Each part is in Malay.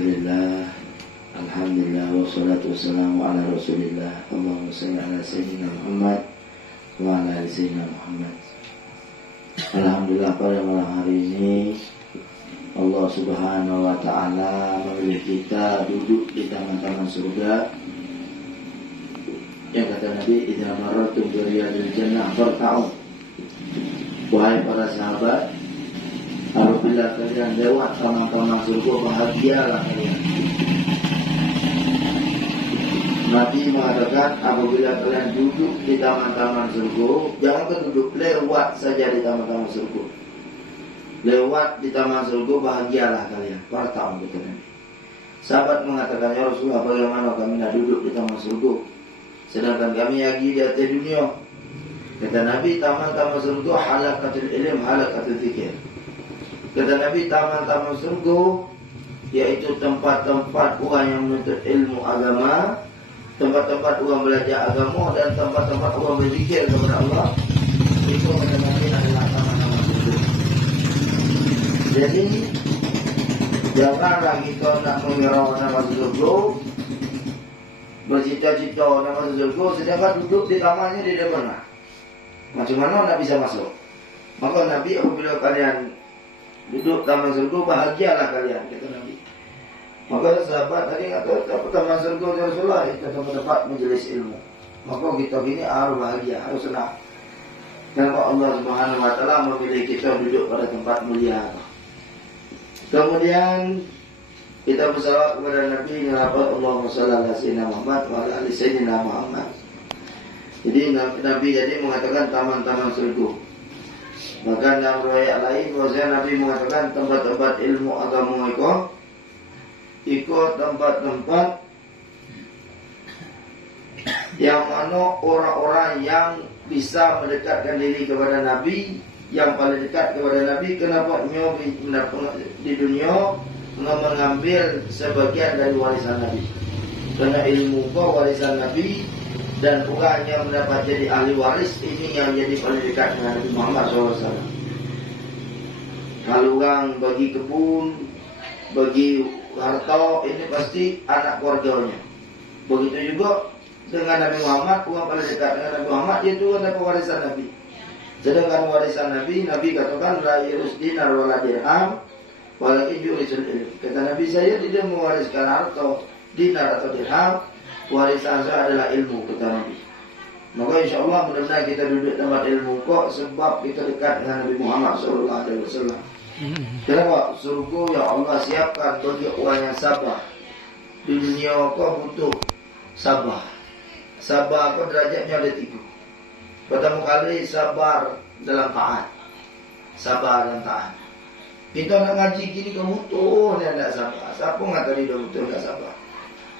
Alhamdulillah, Alhamdulillah, wassalatu wassalamu ala rasulillah. Allahumma salli ala sayyidina Muhammad wa ala ali sayyidina Muhammad. Alhamdulillah, pada malam hari ini Allah subhanahu wa ta'ala memilih kita duduk di taman-taman surga. Yang kata Nabi, idza marartum bi riyadil jannah farta'u. Wahai para sahabat, apabila kalian lewat taman-taman surga, bahagialah kalian. Nabi mengatakan, apabila kalian duduk di taman-taman surga, jangan duduk, lewat saja di taman-taman surga. Lewat di taman surga, bahagialah kalian. Para tahun betul. Sahabat mengatakan, ya Rasulullah, bagaimana kami nak duduk di taman surga, sedangkan kami lagi di atas dunia? Kata Nabi, taman-taman surga halaqatul ilm, halaqatul zikir. Kata Nabi, taman-taman surga yaitu tempat-tempat orang yang menuntut ilmu agama, tempat-tempat orang belajar agama, dan tempat-tempat orang berzikir kepada Allah. Itu kata Nabi adalah taman-taman surga. Jadi janganlah kita nak mengira nak masuk surga, bercita-cita nak masuk surga, sedangkan duduk di tamannya di depan. Macam mana nak bisa masuk? Maka Nabi, apabila kalian duduk taman surga, bahagialah kalian, kata Nabi. Maka sahabat tadi kata, apa taman surga ya Rasulullah? Itu tempat majlis ilmu. Maka kita gini harus bahagia, harus senang. Kenapa Allah Subhanahu wa ta'ala memilih kita duduk pada tempat mulia. Kemudian kita bersalawat kepada Nabi, Allahumma shalli ala sayyidina Muhammad wa ala ali sayyidina Muhammad. Jadi Nabi jadi mengatakan taman-taman surga. Bahkan dalam riwayat lain bahwasanya Nabi mengatakan tempat-tempat ilmu agama itu tempat-tempat yang mana orang-orang yang bisa mendekatkan diri kepada Nabi, yang paling dekat kepada Nabi. Kenapa di dunia mengambil sebagian dari warisan Nabi? Karena ilmu warisan Nabi, dan orang yang mendapat jadi ahli waris ini yang jadi paling dekat dengan Nabi Muhammad SAW. Kalau orang bagi kebun, bagi harta, ini pasti anak keluarganya. Begitu juga dengan Nabi Muhammad, orang paling dekat dengan Nabi Muhammad, yaitu dapat warisan Nabi. Sedangkan warisan Nabi, Nabi katakan la yurus dinar wala dirham walakin yurisul ilm. Kata Nabi, saya tidak mewariskan harta, dinar atau dirham, warisan saya adalah ilmu, kata Nabi. Maka insyaAllah mudah-mudahan kita duduk tempat ilmu kok, sebab kita dekat dengan Nabi Muhammad SAW. Kenapa? Surga yang Allah siapkan bagi orang yang sabar. Di dunia kau butuh sabar. Sabar kau derajatnya ada 3. Pertama kali sabar dalam taat. Sabar dan taat. Kita nak ngaji gini kau butuh ni tak sabar. Siapa kata dia betul tak sabar?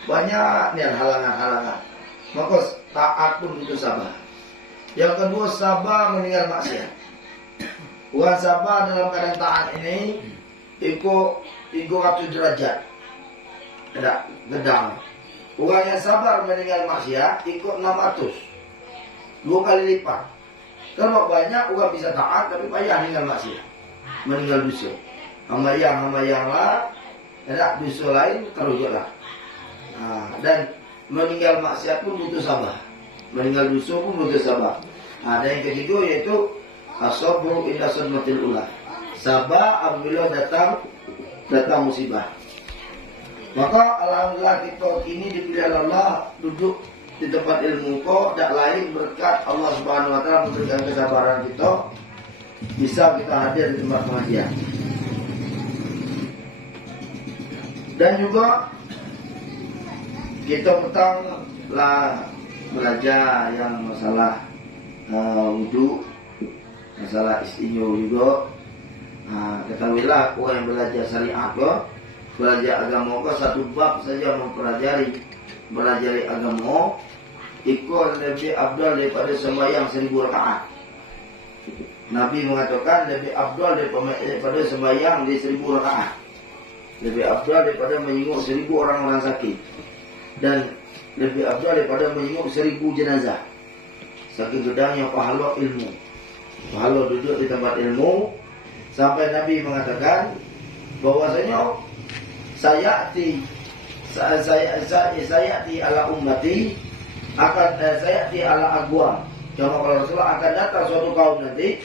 Banyak ni halangan-halangan. Maka taat pun butuh sabar. Yang kedua, sabar meninggal maksiat. Orang sabar dalam keadaan taat ini ikut 300 derajat. Tidak gedang. Orang yang sabar meninggal maksiat ikut 600. 2 kali lipat. Kalau banyak orang bisa taat tapi payah meninggal maksiat, meninggal dosa. Hamayang lah, tidak dosa lain terujuklah. Dan meninggal maksiat pun butuh sabar. Meninggal dosa pun butuh sabar. Dan yang ketiga yaitu as-sabru inda sadmatil ula. Sabar apabila datang musibah. Maka alhamdulillah kita ini dipilih Allah duduk di tempat ilmu kok, tak lain berkat Allah Subhanahu wa ta'ala memberikan kesabaran kita, bisa kita hadir di tempat pengajian. Dan juga kita petang lah belajar yang masalah wudu, masalah istinjo juga. Ketahuilah orang yang belajar syariat belajar agama satu bab saja mempelajari agama ikut lebih abdal daripada sembahyang 1000 rakaat. Nabi mengatakan lebih abdal daripada sembahyang di 1000 rakaat. Lebih abdal daripada menyenguk 1000 orang sakit. Dan lebih abdal daripada menyenguk 1000 jenazah. Saking gedangnya pahala ilmu. Pahala duduk di tempat ilmu. Sampai Nabi mengatakan bahwasanya sayati ala ummati, akan sayati ala agwam. Kama kalau Rasulullah akan datang suatu kaum nanti,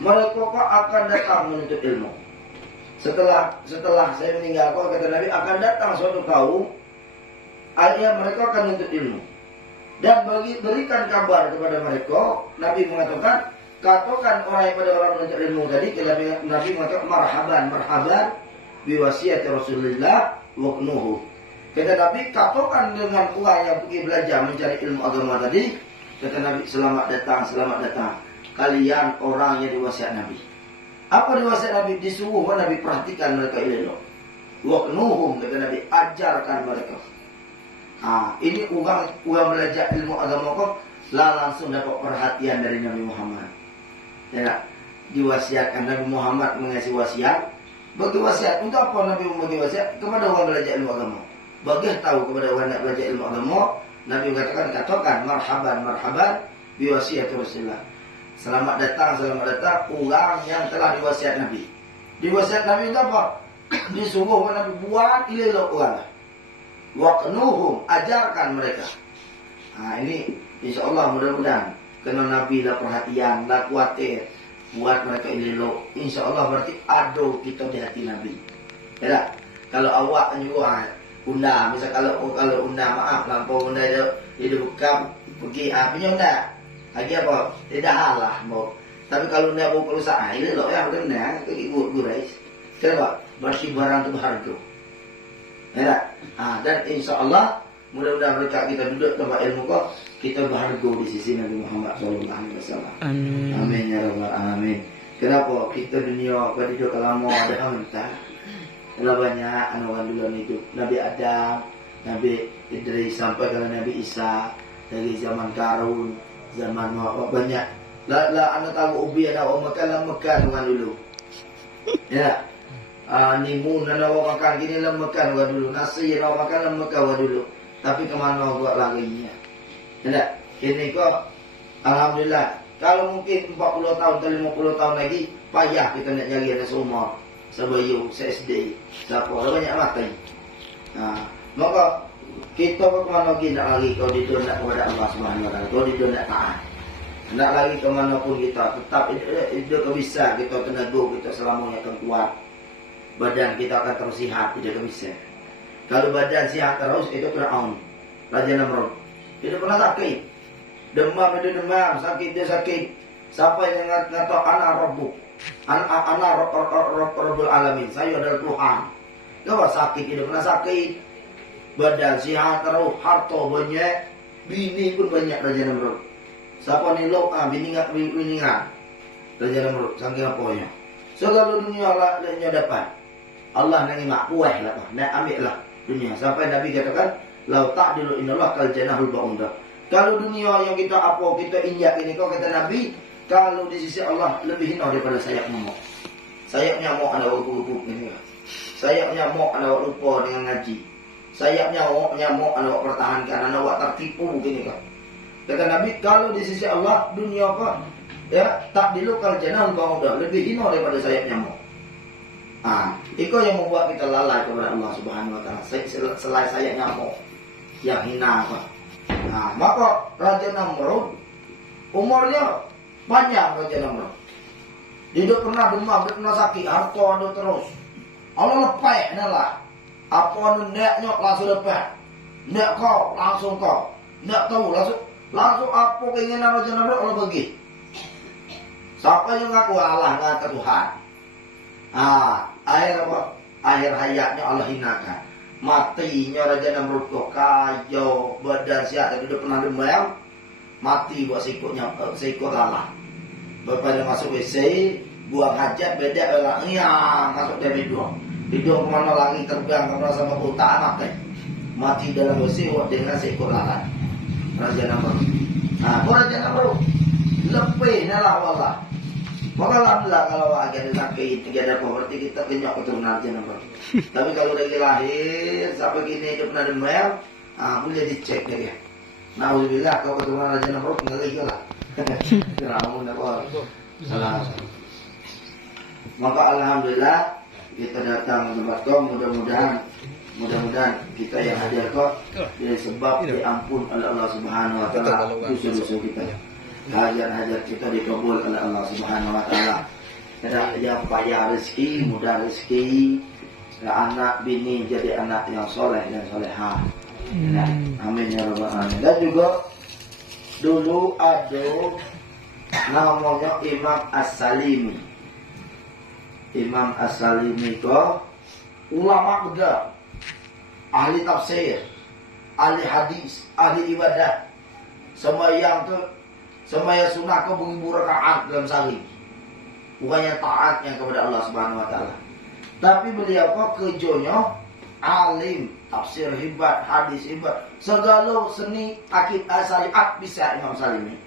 mereka akan datang menuntut ilmu. Setelah saya meninggal, kata Nabi, akan datang suatu kaum, mereka akan menuntut ilmu. Dan berikan kabar kepada mereka, Nabi mengatakan, katakan orang menuntut ilmu tadi, Nabi mengatakan marhaban biwasiyati Rasulullah waqnuhu. Kata Nabi, katakan dengan orang yang pergi belajar mencari ilmu agama tadi, kata Nabi, selamat datang. Kalian orang yang diwasiat Nabi. Apa diwasiat Nabi? Disuruh Nabi perhatikan mereka ilmu. Waqnuhum, kata Nabi, ajarkan mereka. Ini orang belajar ilmu agama kok langsung dapat perhatian dari Nabi Muhammad. Ya, diwasiatkan Nabi Muhammad mengasih wasiat. Bagi wasiat untuk apa Nabi membagi wasiat? Kepada orang belajar ilmu agama. Bagi tahu kepada orang yang belajar ilmu agama, Nabi katakan marhaban biwasiyati Rasulullah. Selamat datang orang yang telah diwasiat Nabi. Diwasiat Nabi itu apa? Disuruh Nabi buat ilmu orang. Waqnuhum, ajarkan mereka. Ini insyaallah mudah-mudahan kena Nabi lah perhatian, lah khawatir buat mereka ilmu. Insyaallah berarti ada kita di hati Nabi. Ya, kalau awak nyuruh undang, misal kalau undang, maaf lampau undang dia buka pergi punya undang. Lagi apa? Tidak halah mau. Tapi kalau undang mau perusahaan, ini loh ya benar, pergi guys. Kenapa? Bersih barang itu berharga. Ya, dan insyaallah mudah-mudahan mereka kita duduk tempat ilmu kok kita berharga di sisi Nabi Muhammad SAW. Amin ya rabbal alamin. Kenapa kita dunia pada hidup lama ada mentah. Kalau banyak anak dulu hidup Nabi Adam, Nabi Idris sampai ke Nabi Isa, dari zaman Karun, zaman banyak. Lah anak tahu ubi ada orang makan dengan dulu. Ya. Nimun ada orang makan gini lah makan gua dulu, nasi ada orang makan lah makan gua dulu. Tapi kemana gua larinya? Tidak. Ini kok alhamdulillah. Kalau mungkin 40 tahun atau 50 tahun lagi payah kita nak nyari anak seumur, sebayu, SD, siapa banyak mati. Maka kita kemana lagi nak lari kalau didonak kepada Allah Subhanahu Wa Taala, kalau didonak taat. Nak lari kemana pun kita tetap itu bisa kita tenaga kita selamanya akan kuat. Badan kita akan terus sihat, tidak bisa. Kalau badan sihat terus, itu Fir'aun, Raja Namrud. Tidak pernah sakit. Demam, sakit dia sakit. Siapa yang ngata anak Rabbu, anak Rabbul Alamin, saya adalah Tuhan. Kenapa sakit? Tidak pernah sakit. Badan sihat terus, harta banyak, bini pun banyak Raja Namrud. Siapa ni lo? Bini Raja Namrud, saking apanya. Segala dunia lah dapat. Allah nak ingat puas lah, nak ambil lah dunia. Sampai Nabi katakan, lau ta'dilu inallah kal janahul ba'unda. Kalau dunia yang kita injak ini, kau kata Nabi, kalau di sisi Allah lebih hina daripada sayap nyamuk. Sayap nyamuk anda wak ini. Sayap nyamuk anda wak lupa dengan ngaji. Sayap nyamuk anda wak pertahankan, anda wak tertipu begini kau. Kata Nabi, kalau di sisi Allah dunia apa? Ya, ta'dilu kal janahul ba'unda, lebih hina daripada sayap nyamuk. Itu yang membuat kita lalai kepada Allah Subhanahu Wa Taala. Selain saya nyamuk yang hina apa. Maka Raja Namrud umurnya panjang. Raja Namrud dia pernah demam, dia pernah sakit, harta ada terus. Allah lepas lah. Apa neknya langsung lepas. Nek kau langsung kau. Nek tahu langsung apa keinginan Raja Namrud Allah bagi. Siapa yang ngaku Allah ngata Tuhan. Akhir hayatnya Allah hinakan. Matinya Raja Namrud kok kaya, badan sihat, tapi dia pernah demam, mati buat sikut lalah. Bapak dia masuk WC, buang hajat, bedek orang masuk dari hidung kemana lagi terbang kemana sama kota mati dalam WC dengan sikut lalah. Raja Namrud. Raja Namrud lepih lah wallah. Maka alhamdulillah kalau agak sakit, tidak ada berarti kita kenyok keturunan Raja Namrud. Tapi kalau lagi lahir sampai gini dia pernah demam, boleh dicek dia. Alhamdulillah kau keturunan Raja Namrud ngeri lah. Ramun apa? Salah. Maka alhamdulillah kita datang ke tempat kau, mudah-mudahan kita yang hadir kau dari sebab diampun oleh Allah Subhanahu wa taala dosa-dosa kita. Hajat-hajat kita dikabul oleh Allah Subhanahu wa taala. Tidak yang payah rezeki, mudah rezeki, anak bini jadi anak yang soleh dan solehah. Amin ya rabbal alamin. Dan juga dulu ada namanya Imam As-Salimi. Imam As-Salimi itu ulama muda, ahli tafsir, ahli hadis, ahli ibadah. Sembahyang tu, sembahyang sunnah ke 1000 rakaat dalam sehari. Bukannya taatnya kepada Allah Subhanahu wa taala. Tapi beliau kok kerjanya alim, tafsir hebat, hadis hebat, segala seni akidah syariat bisa Imam Salimi.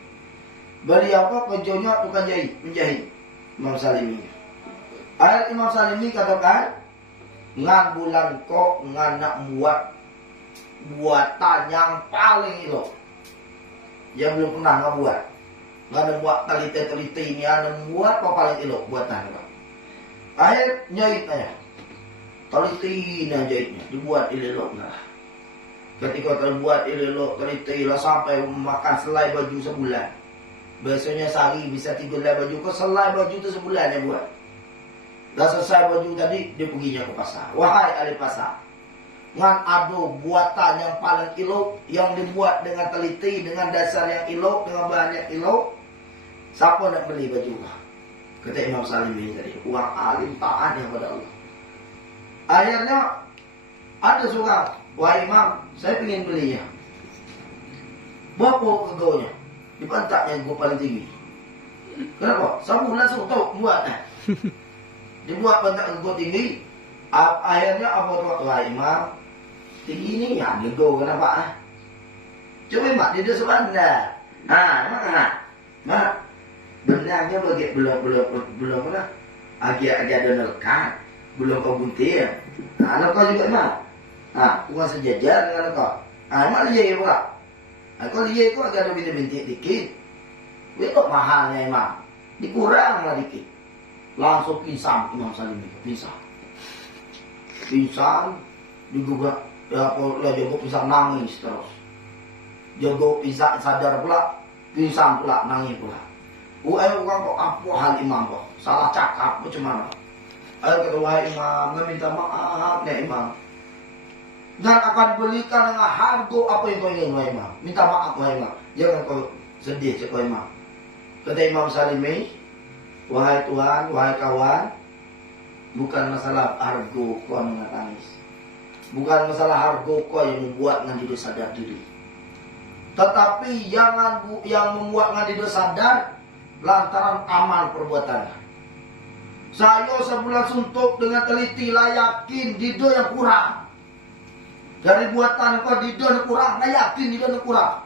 Beliau kok kerjanya tukang jahit, menjahit Imam Salimi. Ayat Imam Salimi katakan, ngan bulan kok ngan nak buat buatan yang paling elok yang belum pernah ngebuat. Nggak ada buat teliti-teliti ini, ada buat apa paling elok buatan. Akhir nyait aja, teliti ini jahitnya, dibuat elok lah. Ketika terbuat elok, teliti lah sampai makan selai baju sebulan. Biasanya sehari bisa 3 helai baju, kok selai baju itu sebulan yang buat. Dah selesai baju tadi, dia perginya ke pasar. Wahai ahli pasar, ngan ada buatan yang paling elok, yang dibuat dengan teliti, dengan dasar yang elok, dengan bahan yang elok. Siapa nak beli baju? Kata Imam Salimi tadi, orang alim taat yang kepada Allah. Akhirnya ada seorang, wahai Imam, saya ingin belinya. Berapa harganya? Dipantaknya gue paling tinggi. Kenapa? Sabu langsung tahu buat. Dibuat pantak gue tinggi. Akhirnya apa tuh? Wahai Imam, tinggi ini ya nego kenapa? Coba mak dia sebelah. Mak. Benarnya bagi belum pernah agak ada nerkat, belum kau buntir. Anak kau juga mak. Bukan sejajar dengan kau. Mak liye pula. Kau liye kau agak ada bintik-bintik dikit. Itu mahalnya Imam. Dikurang lah dikit. Langsung pingsan Imam Salimi. Pingsan digugah. Ya apa jago pingsan nangis terus. Jago pingsan sadar pula, pingsan pula nangis pula. Orang kok apa hal Imam kok? Salah cakap macam mana? Kata wahai Imam, meminta maaf ya Imam. Dan akan belikan dengan harga apa yang kau ingin wahai Imam. Minta maaf wahai Imam. Jangan kau sedih cakap Imam. Kata Imam Salimi, wahai Tuhan, wahai kawan, bukan masalah harga kau menangis. Bukan masalah harga kau yang membuat dengan tidak sadar diri. Tetapi yang membuat dengan tidak sadar lantaran amal perbuatan. Saya sebulan suntuk dengan teliti lah yakin dido yang kurang. Dari buatan kau dido yang kurang, lah yakin dido yang kurang.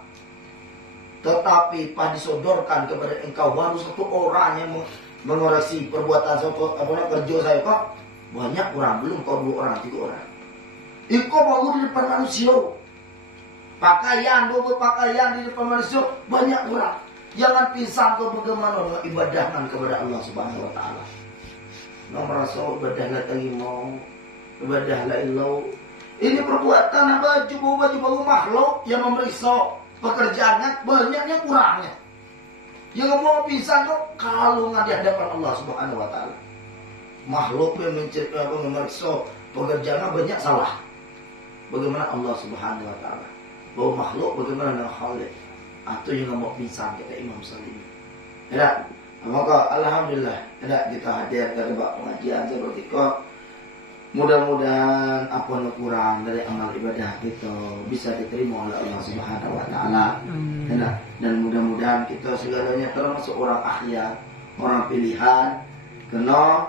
Tetapi pada disodorkan kepada engkau baru satu orang yang mengoreksi perbuatan saya, kerja saya kok banyak orang, belum kau 2 orang, 3 orang. Engkau baru di depan manusia. Pakaian, pakaian di depan manusia banyak orang. Jangan pisah kau bagaimana ibadahkan kepada Allah Subhanahu wa taala. Nomor rasul ibadah la terima, ibadah la ilau. Ini perbuatan baju makhluk yang memeriksa pekerjaannya banyaknya kurangnya. Yang mau pisah kau kalau nggak di hadapan Allah Subhanahu wa taala. Makhluk yang memeriksa pekerjaannya banyak salah. Bagaimana Allah Subhanahu wa taala? Bahwa makhluk bagaimana dengan Khalik? Atau yang mau pingsan kata Imam Salimi. Ya, maka alhamdulillah kita hadir ke tempat pengajian seperti itu. Mudah-mudahan apa yang kurang dari amal ibadah kita bisa diterima oleh Allah Subhanahu wa taala. Dan mudah-mudahan kita segalanya termasuk orang akhyar, orang pilihan. Kena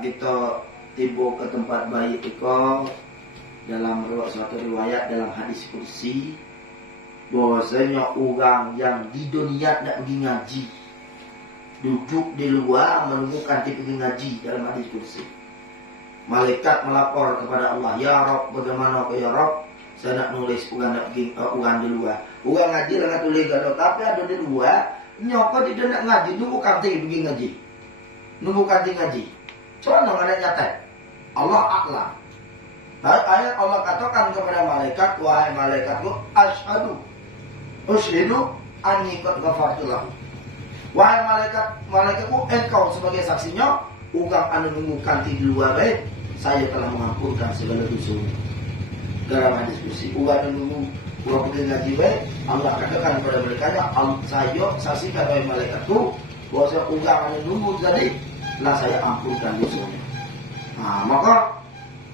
kita tiba ke tempat baik itu dalam suatu riwayat dalam hadis kursi bahwasanya orang yang di dunia nak pergi ngaji duduk di luar menemukan dia pergi ngaji dalam hadis kursi. Malaikat melapor kepada Allah, ya Rabb, bagaimana ke ya Rabb, saya nak nulis orang nak pergi orang di luar. Orang ngaji lah nak tulis kalau tapi ada di luar nyapa dia nak ngaji nunggu kanti pergi ngaji. Nunggu kanti ngaji. Coba nggak ada nyatet. Allah a'lam. Ayat Allah katakan kepada malaikat, wahai malaikatku, ushidu anni qad ghafartu lahu. Wahai malaikatku, engkau sebagai saksinya, ugang anu nunggukan di luar baik, saya telah mengampunkan segala dosa. Dalam diskusi, ugang anu nunggu, ugang pergi ngaji baik, Allah katakan kepada malaikatnya, saya saksikan wahai malaikatku, bahwa saya ugang anu nunggu tadi, lah saya ampunkan dosanya. Nah, maka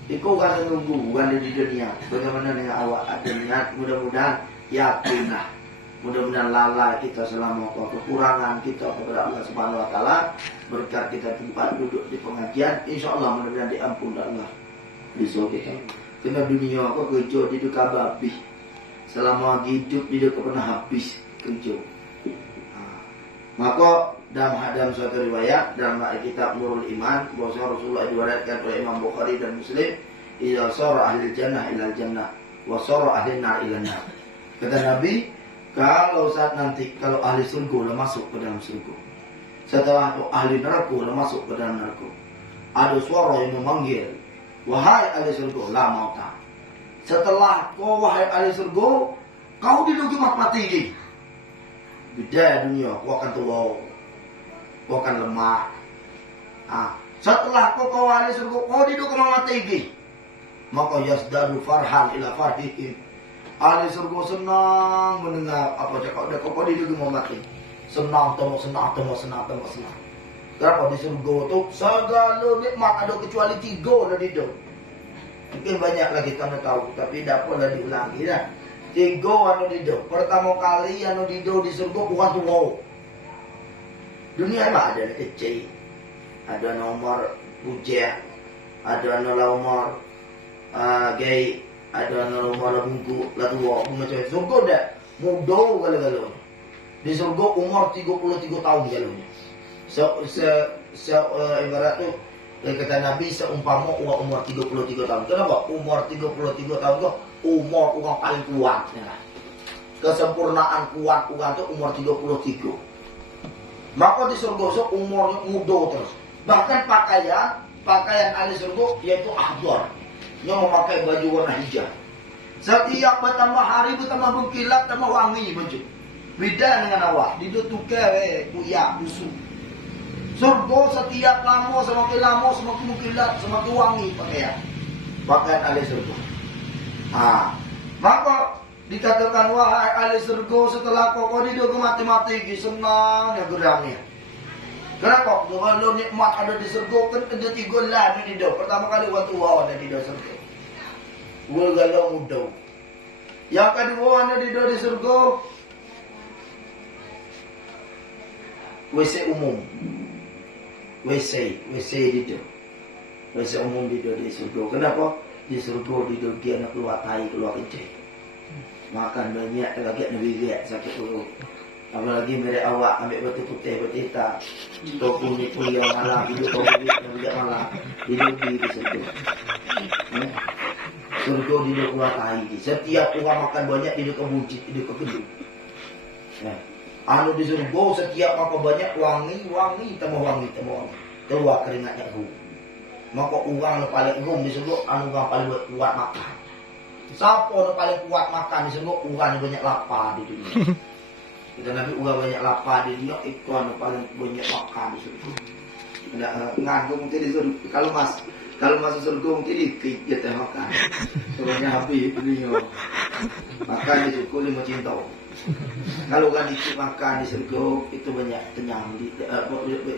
iku kan nunggu bukan di dunia. Bagaimana dengan awak ada niat, mudah-mudahan yakinlah, mudah-mudahan lalai kita selama kekurangan kita kepada Allah Subhanahu Wa Taala, berkat kita tempat duduk di pengajian, insya Allah mudah-mudahan diampun Allah. Besok kita kena dunia aku kerja di duka babi, selama hidup di duka pernah habis kerja. Maka dalam suatu riwayat dalam kitab Nurul Iman bahwa Rasulullah diriwayatkan oleh Imam Bukhari dan Muslim, "Idza sara ahli jannah ila jannah wa sara ahli nar ila nar." Kata Nabi, kalau saat nanti kalau ahli surga masuk ke dalam surga, setelah itu ahli neraka masuk ke dalam neraka, ada suara yang memanggil, "Wahai ahli surga, la mauta." Setelah kau wahai ahli surga, kau diduga mati ini. Beda dunia, kau akan tua, kau akan lemah. Setelah kau ahli surga, kau diduga mati ini. Maka yasdadu farhan ila farhihim. Ahli surga senang mendengar apa cakap kau diduga mati. Senang. Kenapa di surga itu segala nikmat ada kecuali 3 dari itu. Mungkin banyak lagi kamu tahu, tapi tidak boleh diulangi dah. 3 anu dido. Pertama kali anu dido di surga bukan tua. Dunia mah ada kecil, ada nomor bujang, ada nomor gay, ada nomor bungku, lah tua. Macam surga dah muda galau-galau. Di surga umur 33 tahun galaunya. Ibarat tu kata Nabi seumpama umur 33 tahun. Kenapa? Umur 33 tahun tu umur orang paling kuat. Kesempurnaan kuat orang tu umur 33. Maka di surga so umurnya muda terus. Bahkan pakaian ahli surga yaitu ahbar, yang memakai baju warna hijau. Setiap bertambah hari bertambah berkilat, tambah wangi baju. Beda dengan awak. Di tukai kuyak busuk. Surga setiap lama semakin berkilat, semakin wangi pakaian ahli surga. Maka dikatakan wahai ahli surga, setelah kau diduga mati-mati senang ya geramnya. Kenapa? Kalau nikmat ada di surga kan ada 3 lah di situ. Pertama kali waktu ada di surga. Galau muda. Yang kedua ada di surga WC umum. WC di situ. WC umum di surga. Kenapa? Di surga di dia nak keluar tai, keluar kencing. Makan banyak lagi nak bigat sakit perut. Apalagi mereka awak ambil batu putih hitam. Topung ni pun yang malam hidup topung ni yang malam hidup di surga. Surga di keluar tai. Setiap orang makan banyak hidup ke buncit, hidup ke kedua. Anu di surga setiap makan banyak wangi, tambah wangi. Keluar keringatnya gu. Maka orang yang paling gum di surga, anu orang paling kuat makan. Siapa yang paling kuat makan di surga, orang yang banyak lapar di dunia. Kita Nabi orang banyak lapar di dunia, ikan yang paling banyak makan di surga. Nganggung mungkin di surga. Kalau masuk surga mungkin dikit kita makan. Soalnya habis dunia. Makan di surga 5 cinta. Kalau kan dikit makan di surga itu banyak kenyang.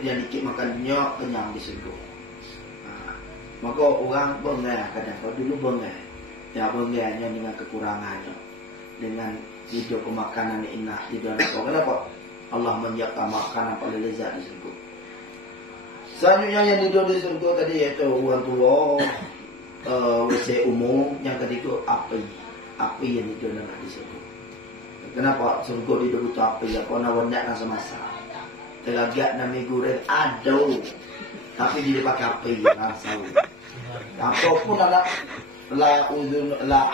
Yang dikit makan dunia kenyang di surga. Maka orang bangga kadang kalau dulu bangga. Ya bangganya dengan kekurangannya, dengan hidup pemakanan yang enak di dalam surga. Kenapa? Allah menyiapkan makanan paling lezat di surga. Selanjutnya yang hidup di surga tadi yaitu orang tua, WC umum, yang ketiga api yang hidup di surga. Kenapa surga hidup butuh api? Ya kau nak wendak nak semasa. Terlagiat nak migureng aduh, tapi dia pakai api rasa. Apapun ada la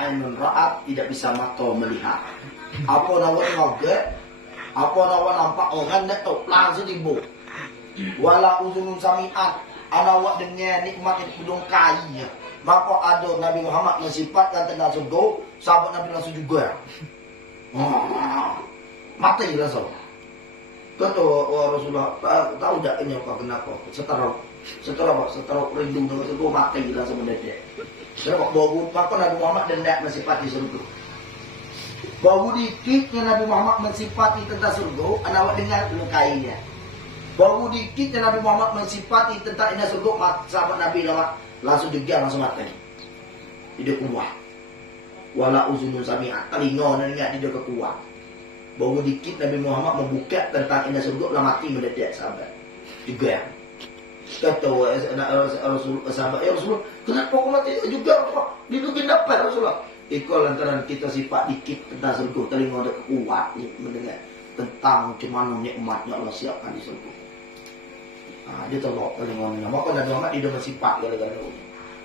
ainun ra'at, tidak bisa mata melihat. Apa nak ngaget, apa nak nampak orang dak tahu langsung timbul. Wala uzunun sami'at, ana awak dengar nikmat itu belum kaya. Maka ada Nabi Muhammad mensifatkan tentang surga, sahabat Nabi langsung juga. Mati langsung. Kata Rasulullah, tahu tak ini apa kenapa? Setelah rindu dengan surga mati langsung mendadak. Sebab bau maka Nabi Muhammad dendak mensifati surga. Bau dikitnya Nabi Muhammad mensifati tentang surga, anak awak dengar belum kainya. Bau dikitnya Nabi Muhammad mensifati tentang indah surga, sahabat Nabi langsung juga langsung mati. Tidak kuat. Wala uzunun sami'at, telinga dan ingat tidak kuat. Bau dikit Nabi Muhammad membuka tentang indah surga, lah mati mendadak sahabat. Juga. Kata sahabat, ya Rasulullah, kenapa kau mati juga? Dilugin dapat Rasulullah. Ikut lantaran kita sifat dikit tentang surga, telinga ada kuat mendengar tentang cuman nikmatnya Allah siapkan di surga. Dia tolak telinga. Maka Nabi Muhammad dia bersifat gara-gara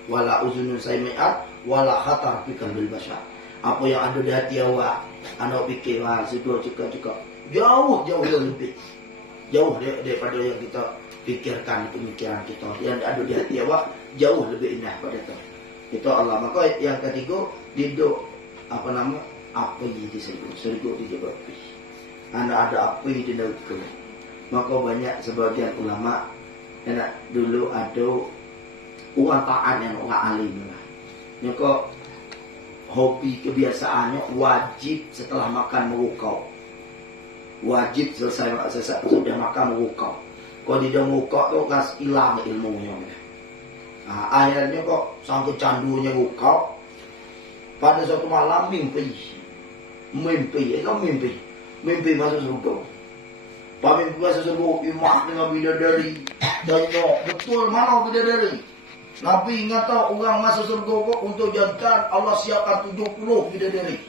wala uzunun sami'at wala khatar fi qalbil bashar. Apa yang ada di hati awak, anak fikir sudah cukup. Jauh lebih. Jauh daripada yang kita pikirkan pemikiran kita. Yang ada di hati awak jauh lebih indah pada itu. Itu Allah. Maka yang ketiga, diduk api di surga dijebak api. Ada api di neraka. Maka banyak sebagian ulama dulu ada orang taat yang orang alim lah. Maka hobi kebiasaannya wajib setelah makan merukau. Wajib selesai sudah makan merukau. Kalau tidak merukau tu kas hilang ilmunya. Akhirnya kok sangkut candunya merukau. Pada suatu malam mimpi masuk surga. Pamimpi masuk surga, imam dengan bidadari. Tanya, betul mana bidadari? Nabi ingat tahu orang masuk surga kok untuk jadikan Allah siapkan 70 bidadari.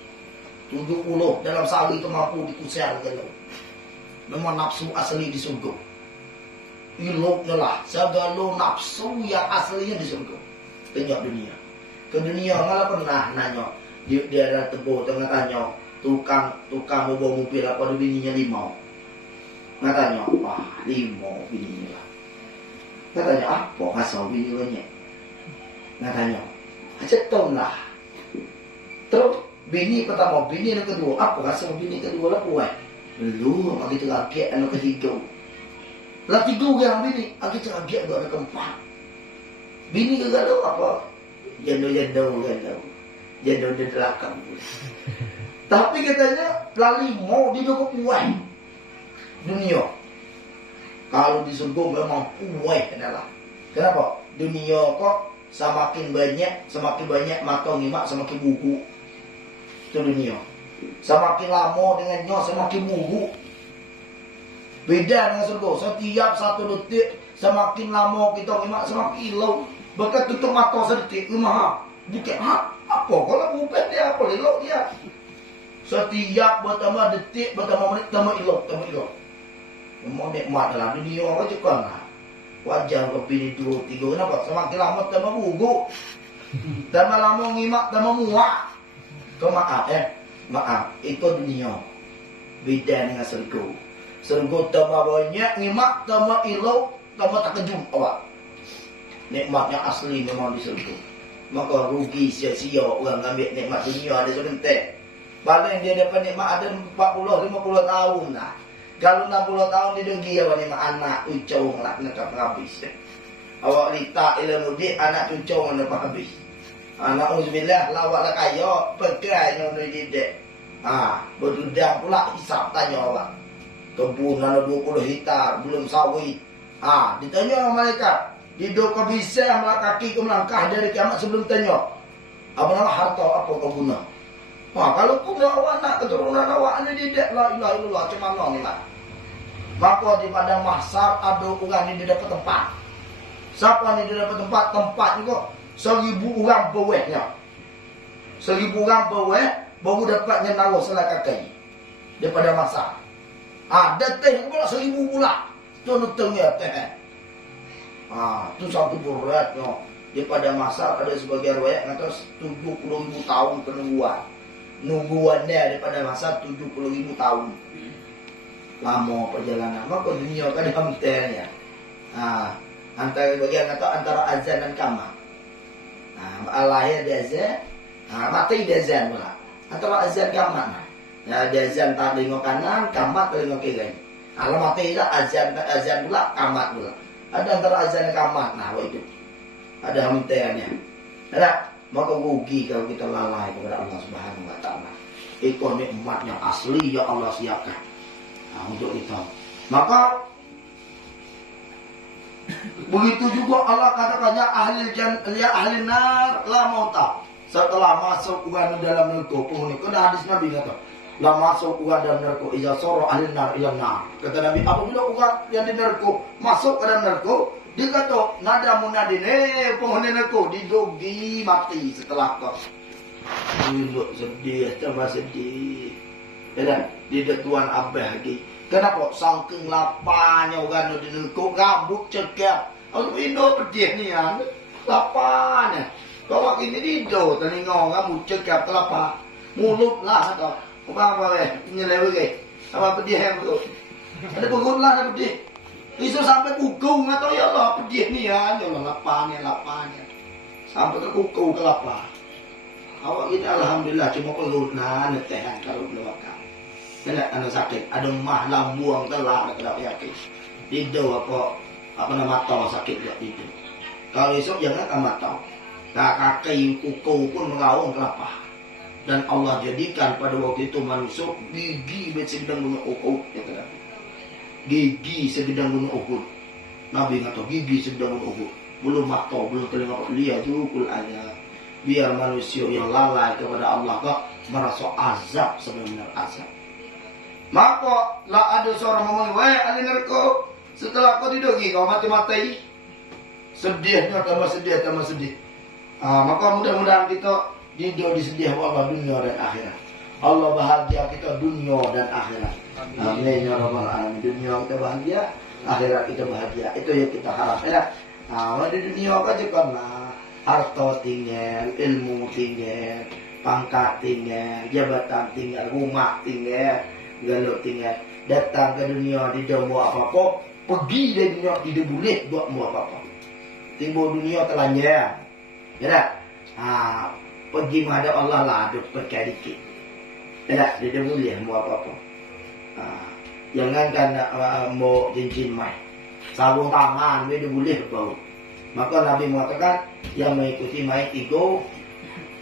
70 dalam sehari itu mampu dikusir kalau. Memang nafsu asli di surga. Iloknya lah, segala nafsu yang aslinya di surga. Tengok dunia. Ke dunia malah pernah nanya di daerah Tebo tengah tanya tukang bawa mobil apa ada bininya 5. Nggak tanya apa 5 bininya lah. Nggak tanya apa kasau bininya. Nggak tanya aja tahu lah. Terus bini pertama, bini yang kedua apa kasau bini kedua lah kuat. Belum begitu lagi anak ketiga. Lah 3 orang bini, begitu lagi ada keempat. Bini kagak tahu apa. Jandau di belakang. Tapi katanya lali mau di doko puai dunia. Kalau di surga memang puai adalah. Kenapa? Dunia kok semakin banyak mata ngimak semakin buku. Itu dunia. Semakin lama dengannya semakin buku. Beda dengan surga. Setiap 1 detik semakin lama kita ngimak semakin hilau. Bahkan tutup mata sedetik, rumah bukan apa kalau bukan dia apa elok dia. Setiap bertambah detik, bertambah menit, tambah elok. Memang nikmat dalam dunia orang juga lah. Wajar lebih 2-3 kenapa? Semakin lama tambah buguk, tambah lama ngimak tambah muak. Kau maaf, itu dunia. Beda dengan surga. Surga tambah banyak ngimak, tambah elok, tambah terkejut awak. Nikmatnya asli memang di surga. Maka rugi sia-sia orang ambil nikmat dunia ada sebentar. Paling dia dapat nikmat ada 40-50 tahun lah. Kalau 60 tahun dia rugi awak nikmat anak ucau lah nak habis. Awak letak ilmu dia anak ucau nak habis. Anak uzbillah lawak lah kaya pekainya untuk didik. Berdudang pula hisap tanya awak. Kebun ada 20 hektar belum sawit. Ditanya malaikat. Hidup kau bisa kaki kau melangkah dari kiamat sebelum tanya. Apa nama harta apa kau guna? Kalau kau bawa anak keturunan awak ini didik la ilaha illallah cuma nong lah. Maka di padang mahsyar ada orang ini dapat tempat. Siapa ni dia dapat tempat? Tempat ni kok 1000 orang bawahnya. 1000 orang bawah baru dapat nyawa selai kaki daripada mahsyar. Datang pula 1000 pula. Tu nutungnya teh. Itu satu beratnya. Daripada masa ada sebagian riwayat kata 70.000 tahun penungguan. Nungguannya daripada masa 70.000 tahun. Lama perjalanan. Maka dunia kan hamternya. Antara bagian kata antara azan dan kamar. Lahir di azan, mati di azan pula. Antara azan kamar. Ya, di azan telinga kanan, kamar telinga kiri. Kalau mati lah azan pula, kamar pula. Ada antara azan dan kamar. Nah, itu. Ada hamteannya. Nah, maka rugi kalau kita lalai kepada Allah Subhanahu wa taala. Itu nikmat yang asli ya Allah siapkan. Untuk kita. Maka begitu juga Allah katakannya ahli nar la mauta. Setelah masuk uang dalam neraka, penghuni. Kena hadis Nabi kata, la masuk uang dalam neraka iza soro ahli nar ila nar. Kata Nabi, apabila orang yang di neraka masuk ke dalam neraka, dia kata nada munadin, penghuni neraka didogi mati setelah kau. Duduk sedih, tambah sedih. Dan di tuan abah lagi. Kenapa? Saking lapanya orang di neraka, rambut cekap. Aku Indo pedih ni kan. Lapanya. Kau ini Indo, telinga rambut cekap kelapa. Mulut lah atau apa nyelewi ke. Apa pedih yang tu. Ada perut lah ada pedih. Isu sampai kuku atau ya Allah pedih ni kan. Ya Allah lapanya. Sampai ke kuku ke lapa. Awak kita alhamdulillah cuma perut nah netehan kalau belum makan. Kena anu sakit, ada mah lambung telah ada penyakit. Dido apa nama mata sakit juga dido. Kalau esok jangan ke mata. Kaki kuku pun mengawang kelapa. Dan Allah jadikan pada waktu itu manusia gigi segedang gunung Uhud, kata Nabi. Gigi segedang gunung Uhud. Nabi kata gigi segedang gunung Uhud. Belum mata, belum telinga, lihat dulu aja. Biar manusia yang lalai kepada Allah kok merasa azab sebenarnya azab. Maka lah ada seorang ngomong, weh ahli neraka, setelah kau didogi kau mati-mati. Sedihnya tambah sedih. Maka mudah-mudahan kita disedih Allah dunia dan akhirat. Allah bahagia kita dunia dan akhirat. Amin ya rabbal alamin. Dunia kita bahagia, akhirat kita bahagia. Itu yang kita harapkan. Di dunia apa juga harta tinggal, ilmu tinggal, pangkat tinggal, jabatan tinggal, rumah tinggal. Kalau tinggal datang ke dunia tidak buat apa-apa, pergi dari dunia tidak boleh buat apa-apa. Timbul dunia telanjang, ya tak? Pergi menghadap Allah lah, ada perkara dikit, ya tak? Tidak boleh buat apa-apa. Jangankan mau cincin mai, sarung tangan, tidak boleh bau. Maka Nabi mengatakan yang mengikuti mai 3.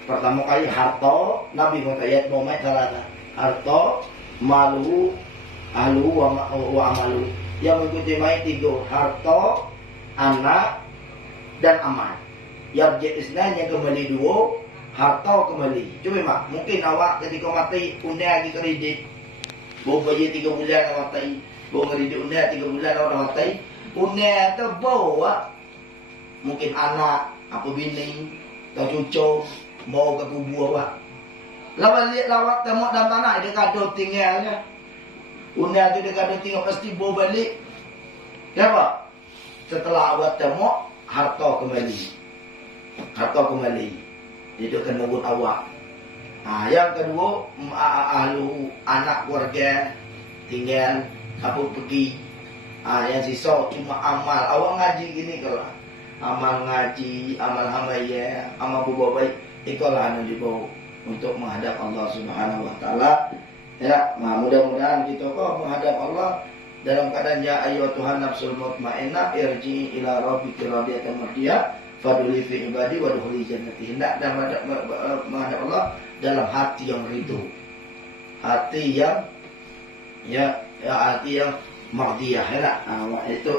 Pertama kali harta, Nabi mengatakan mau mai salah harta. Malu, ahlu wa amalu. Yang mengikuti mai 3, harta, anak, dan amal. Yang isnan yang kembali 2, harta kembali. Cuma mak, mungkin awak ketika mati undian lagi kredit. Bawa bayi 3 bulan awak mati. Bawa kredit undian 3 bulan awak mati. Undian tu bawa mungkin anak, apa bini, atau cucu mau ke kubur awak. Lawak temu dalam tanah dia kado tinggalnya. Undian tu dia kado tinggal pasti bawa balik. Kenapa? Setelah awak temu harta kembali. Dia kena nurut awak. Yang kedua ahlu anak keluarga tinggal apa pergi. Yang sisa cuma amal. Awak ngaji gini kalau amal ngaji, amal hamaya, amal berbuat baik, itulah yang dibawa untuk menghadap Allah Subhanahu wa taala. Ya, mudah-mudahan kita kok menghadap Allah dalam keadaan ya ayyuhan nafsul mutmainnah irji ila rabbika radiyatan mardiyah faduli fi ibadi wa dukhuli jannati. Hendak dan menghadap Allah dalam hati yang ridho. Hati yang hati yang mardiyah, ya.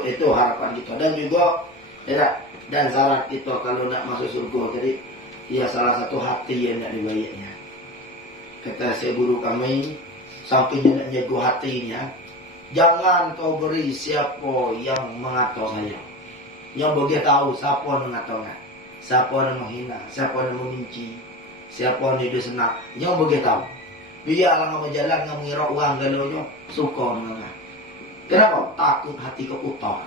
Itu harapan kita dan juga ya, dan syarat kita kalau nak masuk surga. Jadi ia salah satu hati yang nak dibayarnya. Kata saya guru kami, samping nak jaga hatinya, jangan kau beri siapa yang mengatur saya. Yang bagi tahu siapa yang mengaturnya, siapa yang menghina, siapa yang membenci, siapa yang hidup senang. Yang bagi tahu. Biarlah ngam berjalan ngam mengira uang galonyo suka menengah. Kenapa? Takut hati kau kotor.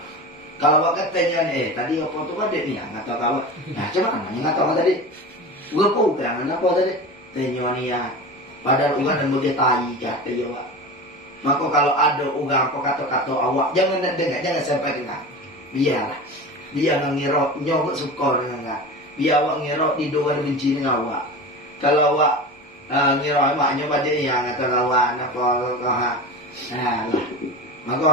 Kalau awak katanya tadi apa tu ada ni ngata kau. Nah, coba kan ngata tadi. Gua pun kan apa tadi? Tanya ni ya. Padahal orang dan boleh tai kata awak. Maka kalau ada orang apa kata-kata awak jangan dengar, jangan sampai dengar. Biarlah. Dia ngira nyok suka dengan ngak. Biar awak ngira dido kan benci dengan awak. Kalau awak ngira maknya pada yang kata lawan apa lah. Maka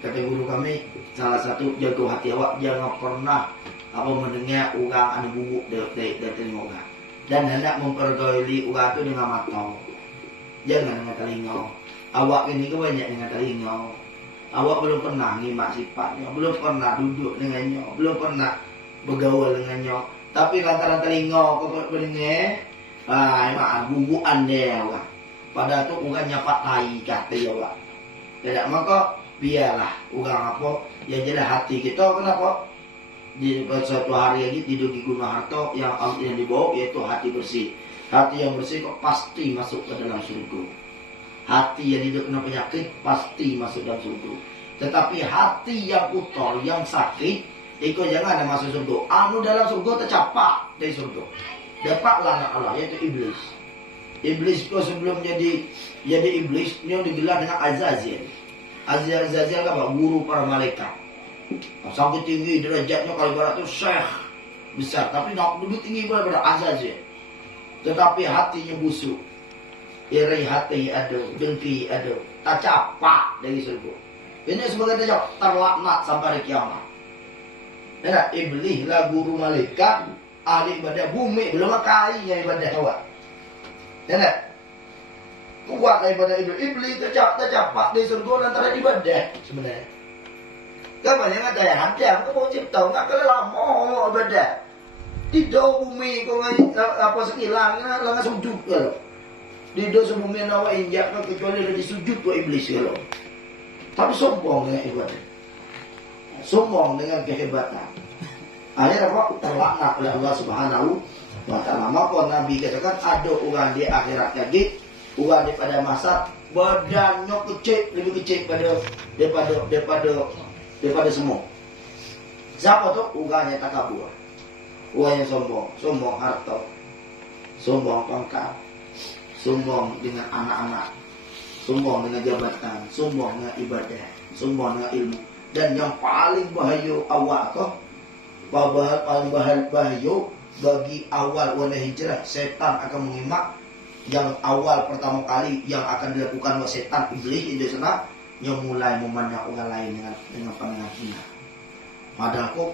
kata guru kami salah satu jaga hati awak jangan pernah apa mendengar orang anu bubuk dari telinga orang. Dan hendak mempergauli orang itu dengan mata. Jangan dengan telinga. Awak ini banyak dengan telinga. Awak belum pernah nyimak sifatnya, belum pernah duduk dengannya, belum pernah bergaul dengannya. Tapi lantaran telinga kau mendengar, emak bubukan dia awak. Pada tu orang nyapat tai kata awak. Tidak maka biarlah orang apa yang jadi hati kita kenapa? Di suatu hari lagi tidur di Gunung Harto yang dibawa yaitu hati bersih. Hati yang bersih kok pasti masuk ke dalam surga. Hati yang hidup kena penyakit pasti masuk dalam surga. Tetapi hati yang kotor, yang sakit, itu jangan ada masuk surga. Anu dalam surga tercapak dari surga. Dapatlah anak Allah yaitu iblis. Iblis itu sebelum jadi iblis, dia digelar dengan Azazil. Azazil apa? Guru para malaikat. Sangat tinggi derajatnya kalau ibarat itu syekh besar, tapi nak lebih tinggi daripada Azazil. Tetapi hatinya busuk. Iri hati ada, dengki ada, tak capak dari surga. Ini sebagai terlaknat sampai hari kiamat. Dan iblis lah guru malaikat, ahli ibadah bumi, belum kaya ibadah awak. Dan kuat daripada iblis tercapak dari surga antara ibadah sebenarnya. Kan banyak kata ya, hati aku mau cipta, tak kala lama ibadah. Tidak bumi kau apa sekilang, langsung sujud kalau. Tidak sebumi nawa injak kecuali ada disujud tu iblis kalau. Tapi sombong dengan ibadah. Sombong dengan kehebatan. Akhirnya apa? Terlaknat oleh Allah Subhanahu wa Ta'ala. Maka Nabi katakan ada orang di akhirat lagi, orang daripada masa badannya kecil, lebih kecil daripada semua. Siapa tu? Orang yang takabur. Orang yang sombong harta, sombong pangkat, sombong dengan anak-anak, sombong dengan jabatan, sombong dengan ibadah, sombong dengan ilmu. Dan yang paling bahaya awak tu, paling bahaya bagi awal warna hijrah, setan akan mengimak. Yang awal pertama kali yang akan dilakukan oleh setan iblis di sana, yang mulai memandang orang lain dengan pandangan hina. Padahal kok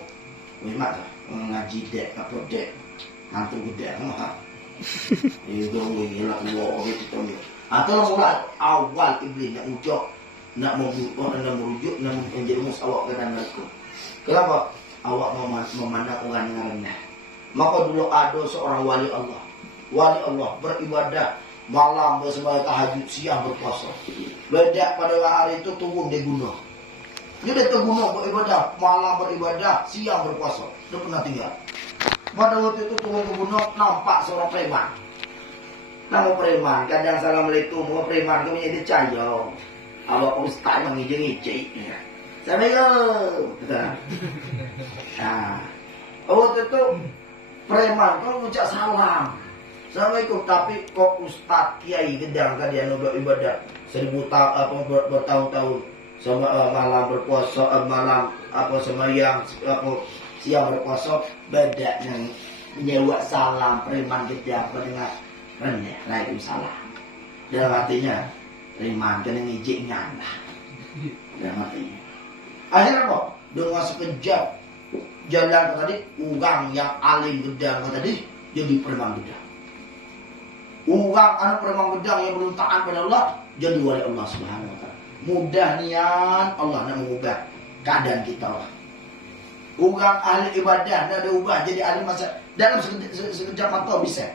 memang ngaji dek apa dek hantu gede mah. Itu gila gitu. Atau mulai awal iblis nak merujuk nak menjadi musuh ke dalam mereka. Kenapa? Awak memandang orang yang rendah. Maka dulu ada seorang wali Allah. Wali Allah beribadah malam bersembahyang tahajud, siang berpuasa. Bedak pada hari itu turun di gunung. Dia datang gunung beribadah, malam beribadah, siang berpuasa. Dia pernah tinggal. Pada waktu itu turun ke gunung, nampak seorang preman. Nama preman, kadang assalamualaikum, mau preman kami jadi cayo. Awak ustaz mengijeng-ijeng. Assalamualaikum. Nah, waktu itu preman kau ucap salam. Assalamualaikum, tapi kok ustaz kiai gedang kan dia beribadah 1000 tahun bertahun-tahun sama malam berpuasa malam apa sembahyang apa siang berpuasa beda yang menyewa salam preman gedang pendengar rendah Waalaikumsalam. Dalam artinya preman kena ngijik nyana. Dalam artinya akhirnya apa? Dengan sekejap jalan tadi orang yang alim gedang tadi jadi preman gedang. Orang anak preman gedang yang belum taat pada Allah jadi wali Allah Subhanahu wa Ta'ala. Mudah niat Allah nak mengubah keadaan kita lah. Orang ahli ibadah dah ada ubah jadi ahli masa dalam sekejap mata bisa.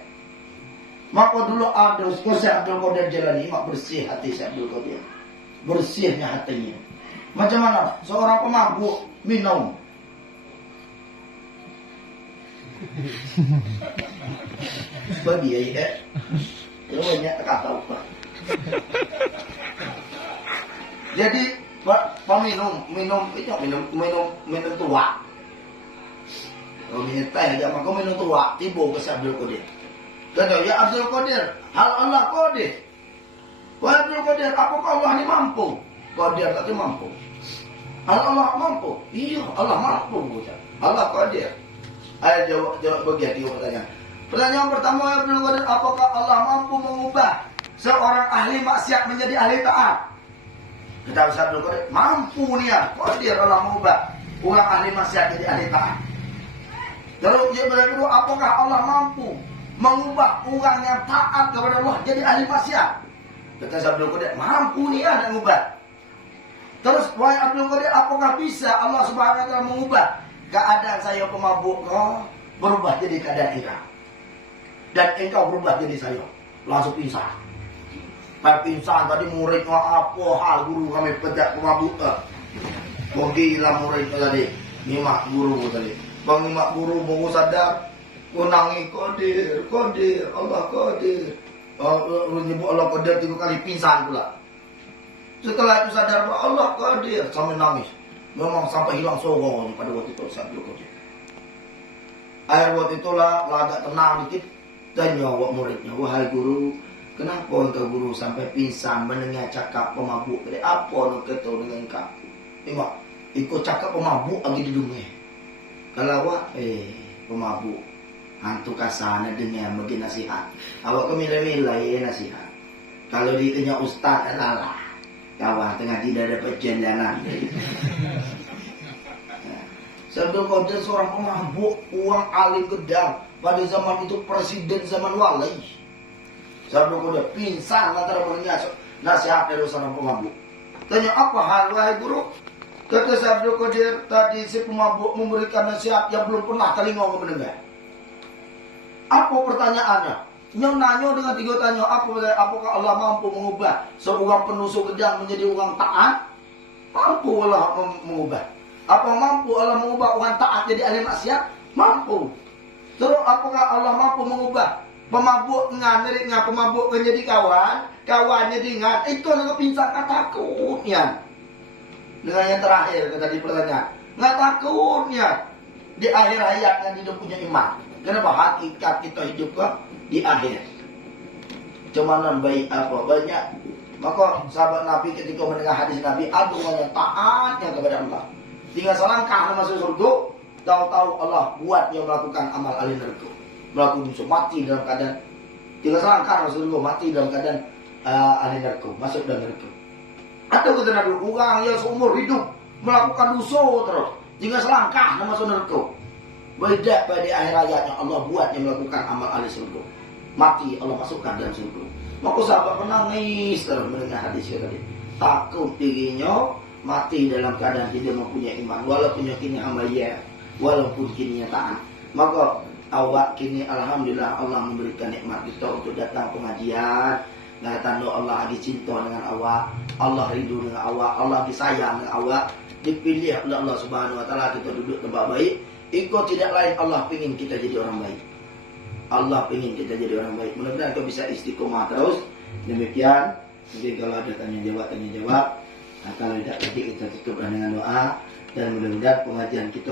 Maka dulu ada Syekh Abdul Qadir Jalani mak bersih hati Syekh Abdul Qadir. Bersihnya hatinya. Macam mana? Seorang pemabuk minum. Bagi ya, lu banyak kata apa? Jadi minum tua. Kalau minum teh aja, maka minum tua. Tiba ke Abdul Qadir. Kata ya Abdul Qadir, hal Allah Qadir. Wahai Abdul Qadir, apakah Allah ini mampu? Qadir tak mampu. Hal Allah mampu? Iya, Allah mampu. Allah qadir. Ayo jawab bagian tiga pertanyaan. Pertanyaan pertama yang Abdul Qadir, apakah Allah mampu mengubah seorang ahli maksiat menjadi ahli taat? Kita bisa Abdul Qadir, mampu nih ya. Qadir Allah mengubah orang ahli maksiat jadi ahli taat. Lalu yang kedua, apakah Allah mampu mengubah orang yang taat kepada Allah jadi ahli maksiat? Kata Abdul Qadir, mampu nih ya mengubah. Terus wahai Abdul Qadir, apakah bisa Allah Subhanahu wa taala mengubah keadaan saya pemabuk kau berubah jadi keadaan engkau? Dan engkau berubah jadi saya. Langsung pingsan. Pingsan tadi muridnya apa hal guru kami pedak pemabuk. Gila muridnya tadi. Nyimak guru tadi. Bang nyimak guru mau sadar. Kunangi Qadir, Allah Qadir. Nyebut Allah Qadir 3 kali pingsan pula. Setelah itu sadar bahwa Allah Qadir sampai nangis. Memang sampai hilang sorong pada waktu itu Abdul Qadir. Akhir waktu itulah agak tenang dikit. Tanya awak muridnya, wahai guru, kenapa engkau guru sampai pingsan mendengar cakap pemabuk? Apa nak kata dengan engkau? Tengok, ikut cakap pemabuk lagi di dunia. Kalau awak, pemabuk, hantu kasana dengar bagi nasihat. Awak kemila-mila nasihat. Kalau dia tanya ustaz, adalah kawan tengah tidak dapat jalanan. Abdul Qadir seorang pemabuk, uang alim gedang. Pada zaman itu presiden zaman wali. Abdul Qadir pingsan antara mendengar nasihat dari seorang pemabuk. Tanya apa hal wahai guru? Kata Abdul Qadir, tadi si pemabuk memberikan nasihat yang belum pernah telinga mendengar. Apa pertanyaannya? Yang nanya dengan 3 tanya, apakah Allah mampu mengubah seorang penusuk gedang menjadi orang taat? Mampu Allah mengubah. Apa mampu Allah mengubah orang taat jadi ahli maksiat? Mampu. Terus apakah Allah mampu mengubah pemabuk dengan pemabuk menjadi kawannya dengan itu nggak pingsan, nggak takutnya. Dengan yang terakhir tadi pertanyaan, nggak takutnya di akhir hayatnya dia punya iman. Kenapa hakikat kita hidup di akhir? Cuman baik apa banyak. Maka sahabat Nabi ketika mendengar hadis Nabi, ada orang yang taatnya kepada Allah. Tinggal selangkah masuk surga, tahu-tahu Allah buat dia melakukan amal ahli neraka. Melakukan musuh mati dalam keadaan tinggal selangkah masuk surga, mati dalam keadaan ahli neraka, masuk dalam neraka. Atau kata Nabi, orang yang seumur hidup melakukan dosa terus, tinggal selangkah masuk neraka. Beda pada akhir hayatnya Allah buat dia melakukan amal ahli surga. Mati Allah masukkan dalam surga. Maka sahabat menangis terus mendengar hadis tadi. Takut dirinya mati dalam keadaan tidak mempunyai iman, walaupun kini hamba ya, walaupun kini taat. Maka awak kini alhamdulillah Allah memberikan nikmat kita untuk datang pengajian. Nah, tanda Allah lagi cinta dengan awak, Allah rindu dengan awak, Allah lagi sayang dengan awak. Dipilih oleh Allah Subhanahu wa taala kita duduk tempat baik. Ikut tidak lain Allah ingin kita jadi orang baik. Allah ingin kita jadi orang baik. Mudah-mudahan kau bisa istiqomah terus. Demikian. Jadi kalau ada tanya jawab. Nah, kalau tidak tadi kita tutupkan dengan doa. Dan mudah-mudahan pengajian kita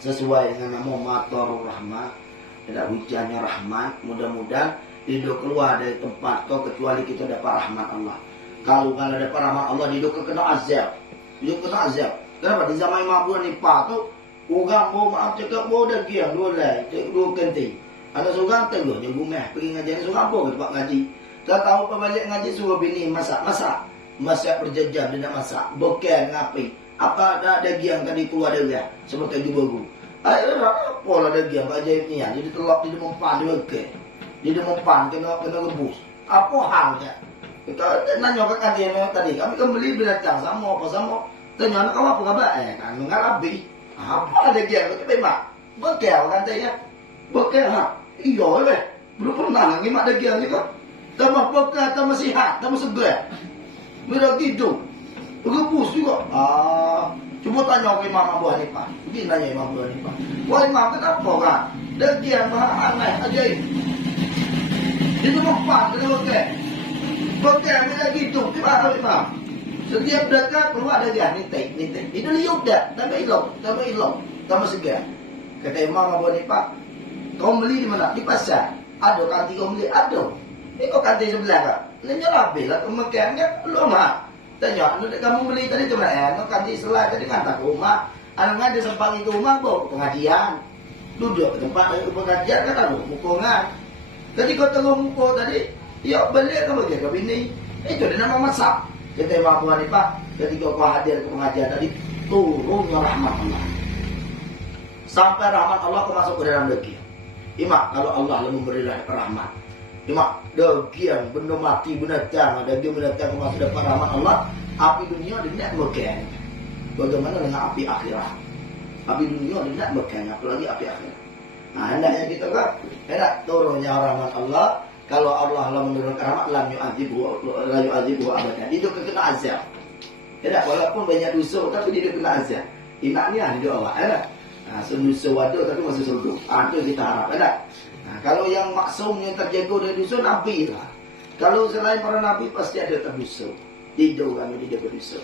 sesuai dengan nama Matorur Rahmah. Tidak hujannya rahmat. Mudah-mudahan hidup keluar dari tempat kau kecuali kita dapat rahmat Allah. Kalau dapat rahmat Allah, hidup kena azab. Hidup kena azab. Kenapa? Di zaman Imam Abu Hanifah tu, orang mau maaf cakap mau dah kiam dua kenting. Ada seorang tengok je rumah pergi ngaji, seorang apa tempat ngaji. Dah tahu pembalik ngaji suruh bini masak berjajah dia nak masak. Bukan ngapi. Apa ada daging tadi keluar dia seperti di baru. Apa lah daging ajaib ni. Jadi telak di mempan dia okey. Di mempan kena rebus. Apa halnya? Kita nanya kat dia tadi, kami kan beli binatang sama apa sama. Tanya anak kau apa khabar? Kan ngarabi. Apa daging tu memang. Bekel kan dia. Bekel ha. Iya weh. Belum pernah ngimak daging ni kau. Tambah bekel, tambah sihat, tambah segar. Merah hidup. Rebus juga. Cuba tanya ke Imam Abu Hanifah. Pergi tanya Imam Abu Hanifah. Wah Imam kenapa kan? Daging aneh ajaib. Itu mempan kena bekel. Bekel merah hidup. Gimana Imam? Setiap dekat keluar daging. Nitik. Itu liuk dah. Tambah ilok. Tambah segar. Kata Imam Abu Hanifah, kau beli di mana? Di pasar. Ada kanti kau beli? Ada. Ini kau kanti sebelah kan? Nanya rapi lah kemekannya belum ha. Tanya, kamu beli tadi tu mana? Kau kanti sebelah tadi ngantar ke rumah. Anak ada sempat itu rumah kok pengajian. Duduk ke tempat pengajian kan ada mukongan. Jadi kau tengok muka tadi, ya balik kamu dia ke bini. Itu dia nama masak. Kita Abu Hanifah ketika kau hadir ke pengajian tadi turunnya rahmat Allah. Sampai rahmat Allah kau masuk ke dalam daging. Imak kalau Allah memberi rahmat. Imak daging benda mati binatang, daging binatang kau masuk dapat rahmat Allah. Api dunia dia nak makan. Bagaimana dengan api akhirat? Api dunia dia nak makan, apalagi api akhirat. Nah, hendaknya kita kan, hendak turunnya rahmat Allah. Kalau Allah lah menurunkan rahmat, lam yu'adzibu abadan. Itu kena azab. Hendak walaupun banyak dosa, tapi dia kena azab. Inaknya dia awak, hendak. Nah, dosa waduh tapi masih surga. Itu kita harap, hendak. Nah, kalau yang maksum yang terjaga dari dosa, Nabi lah. Kalau selain para Nabi pasti ada terdosa. Tidak kami tidak berdosa.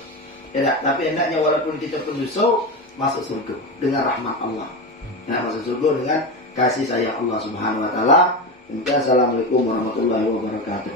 Ya, tapi hendaknya walaupun kita berdosa masuk surga dengan rahmat Allah. Nah, masuk surga dengan kasih sayang Allah Subhanahu wa taala. Assalamualaikum warahmatullahi wabarakatuh.